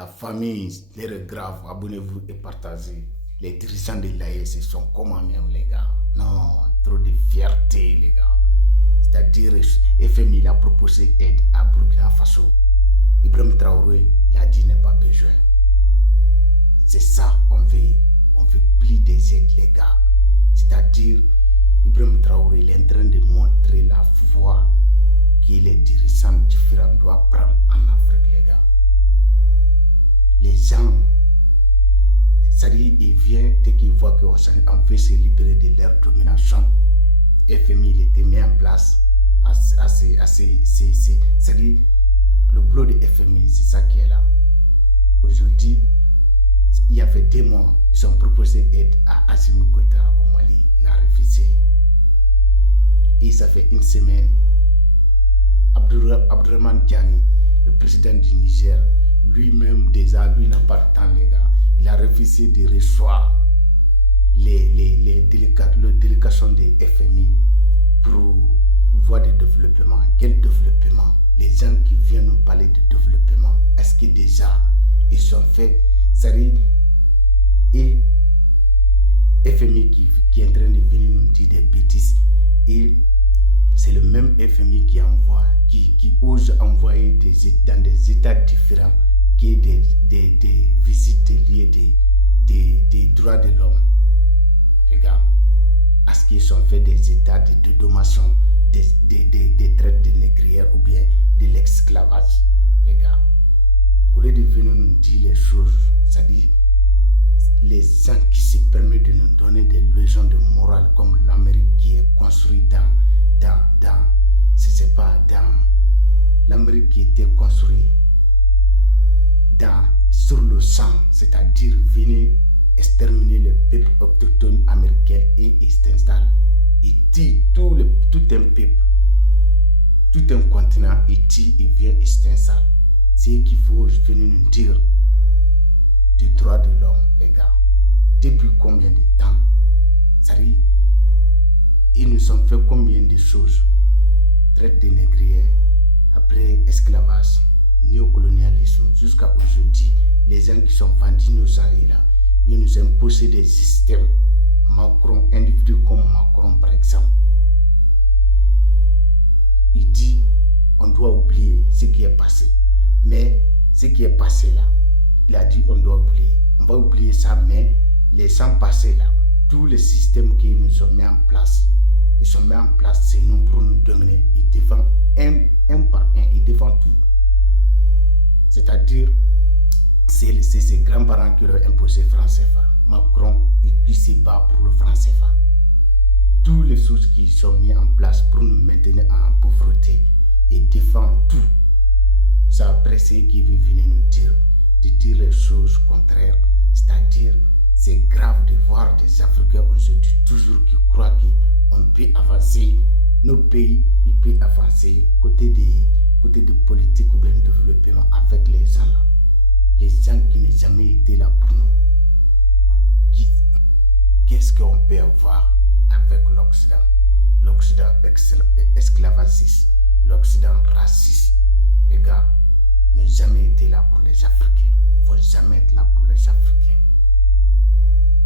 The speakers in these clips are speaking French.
La famille, l'heure est grave. Abonnez-vous et partagez. Les dirigeants de l'AES sont comment même, les gars. Non, trop de fierté, les gars. C'est-à-dire, FMI il a proposé aide à Burkina Faso. Ibrahim Traoré, il a dit n'est pas besoin. C'est ça qu'on veut. On veut plus des aides, les gars. C'est-à-dire, Ibrahim Traoré il est en train de montrer la voie que les dirigeants différents doivent prendre en Afrique, les gars. Les gens, c'est-à-dire, ils viennent dès qu'ils voient qu'on veut se libérer de leur domination. FMI il était mis en place. C'est-à-dire, le boulot de FMI, c'est ça qui est là. Aujourd'hui, il y avait 2 mois, ils ont proposé aide à Assimi Goïta au Mali. Il a refusé. Et ça fait 1 semaine, Abdourahmane Tiani, le président du Niger, lui-même déjà, lui n'a pas de temps, les gars. Il a refusé de recevoir les délégations de FMI pour voir du développement. Quel développement? Les gens qui viennent nous parler de développement, est-ce que déjà ils sont faits? Et FMI qui est en train de venir nous dire des bêtises. Et c'est le même FMI qui ose envoyer dans des états différents que des visites liées des droits de l'homme. Les gars, est-ce qu'ils sont faits des états de dédommation, des traites de négrières ou bien de l'esclavage, les gars? Au lieu de venir nous dire les choses, c'est-à-dire les gens qui se permettent de nous donner des leçons de morale comme l'Amérique qui est construite l'Amérique qui était construite sur le sang, c'est-à-dire venir exterminer le peuple autochtone américain et il s'installe. Il tue tout un peuple, tout un continent, il tue et vient et s'installe. C'est eux qui vont venir nous dire des droits de l'homme, les gars. Depuis combien de temps? C'est-à-dire, ils nous ont fait combien de choses? Traite des négrières, après esclavage, néocolonialisme, jusqu'à aujourd'hui, les gens qui sont vendus nos salariés là, ils nous ont imposé des systèmes. Macron, individu comme Macron par exemple, il dit on doit oublier ce qui est passé. Mais ce qui est passé là, il a dit on doit oublier. On va oublier ça, mais les 100 passés là, tous les systèmes qui nous ont mis en place, ils sont mis en place, c'est nous pour nous dominer. Ils défendent un par un, ils défendent tout. C'est-à-dire, c'est ses grands-parents qui leur ont imposé franc CFA. Macron, il se bat pour le franc CFA. Toutes les choses qui sont mises en place pour nous maintenir en pauvreté, ils défendent tout. C'est après c'est qui veut venir nous dire, de dire les choses contraires. C'est-à-dire, c'est grave de voir des Africains aujourd'hui toujours qui croient qu'on peut avancer. Nos pays, ils peuvent avancer côté de politique ou bien de développement avec les gens là. Les gens qui n'ont jamais été là pour nous. Qu'est-ce qu'on peut avoir avec l'Occident? L'Occident esclavagiste, l'Occident raciste. Les gars, n'ont jamais été là pour les Africains. Ils ne vont jamais être là pour les Africains.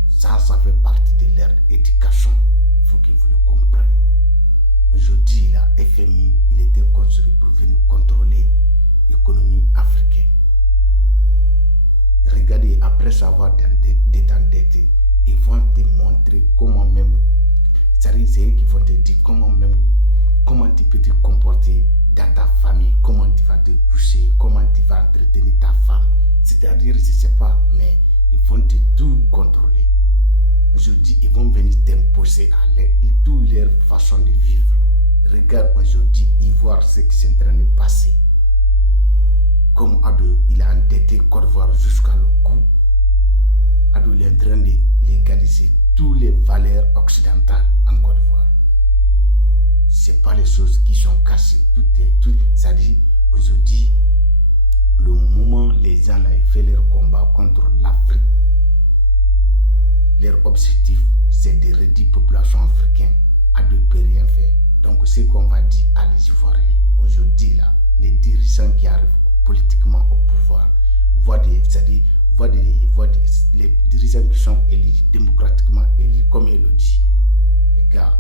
Ça fait partie de leur éducation. Il faut que vous le compreniez. Aujourd'hui, la FMI, il était construit pour venir contrôler l'économie africaine. Regardez, après avoir détendetté, ils vont te montrer comment même, c'est eux qui vont te dire comment tu peux te comporter dans ta famille, comment tu vas te coucher, comment tu vas entretenir ta femme. C'est-à-dire, je ne sais pas, mais ils vont te tout contrôler. Aujourd'hui, ils vont venir t'imposer à toutes leurs façons de vivre. Regarde aujourd'hui, ils voient ce qui est en train de passer. Comme Adou, il a endetté Côte d'Ivoire jusqu'à le cou. Adou, il est en train de légaliser toutes les valeurs occidentales en Côte d'Ivoire. Ce n'est pas les choses qui sont cassées. Ça dit, aujourd'hui, le moment les gens là, ils font leur combat contre l'Afrique, leur objectif, c'est de réduire la population africaine. Adou ne peut rien faire. Donc, ce qu'on va dire à les Ivoiriens, aujourd'hui, là, les dirigeants qui arrivent politiquement au pouvoir voient c'est-à-dire les dirigeants qui sont élus, démocratiquement élus, comme il le dit. Les gars,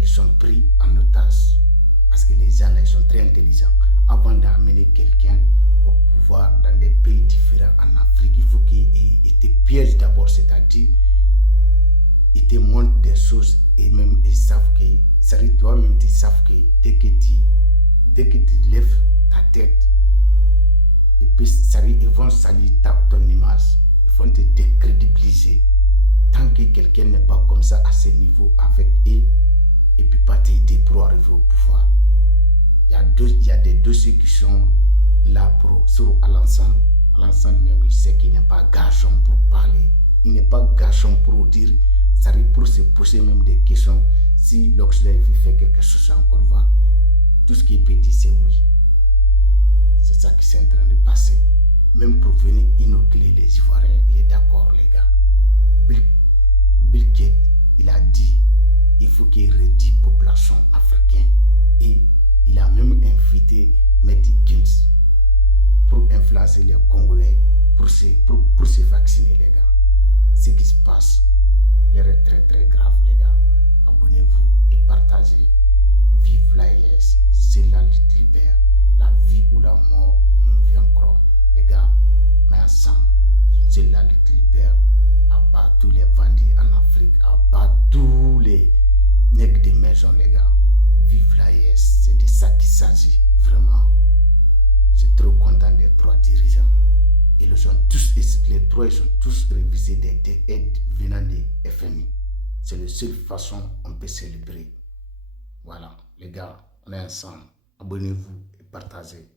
ils sont pris en otage. Parce que les gens là, ils sont très intelligents. Avant d'amener quelqu'un au pouvoir dans des pays différents en Afrique, il faut qu'il te piège d'abord, c'est-à-dire ils te montrent des choses et même ils savent que, c'est-à-dire toi-même tu sais que dès que tu lèves ta tête, et puis ils vont salir ton image, ils vont te décrédibiliser. Tant que quelqu'un n'est pas comme ça à ce niveau avec eux, et puis pas t'aider pour arriver au pouvoir. Il y a des dossiers qui sont là sur Alassane. Alassane même, il sait qu'il n'est pas garçon pour parler. Il n'est pas garçon pour dire, ça arrive pour se poser même des questions. Si l'Occident fait quelque chose en Côte d'Ivoire, tout ce qu'il peut dire, c'est oui. C'est ça qui est en train de passer. Même pour venir inoculer les Ivoiriens, il est d'accord, les gars. Bill Gates, il a dit, il faut qu'il réduise la population africaine. Et il a même invité Mehdi Gims pour influencer les Congolais pour se vacciner, les gars. Ce qui se passe, l'heure est très très grave, les gars. Abonnez-vous et partagez. Vive l'AES, c'est la lutte libère. La vie ou la mort nous vient encore. Les gars, mais ensemble, c'est la lutte libère. Abat tous les bandits en Afrique, abat tous les nègres de maison, les gars. Vive l'AES, c'est de ça qu'il s'agit, vraiment. Je suis trop content des trois dirigeants. Les trois ils sont tous révisés des aides venant des FMI. C'est la seule façon on peut célébrer. Voilà, les gars, on est ensemble. Abonnez-vous et partagez.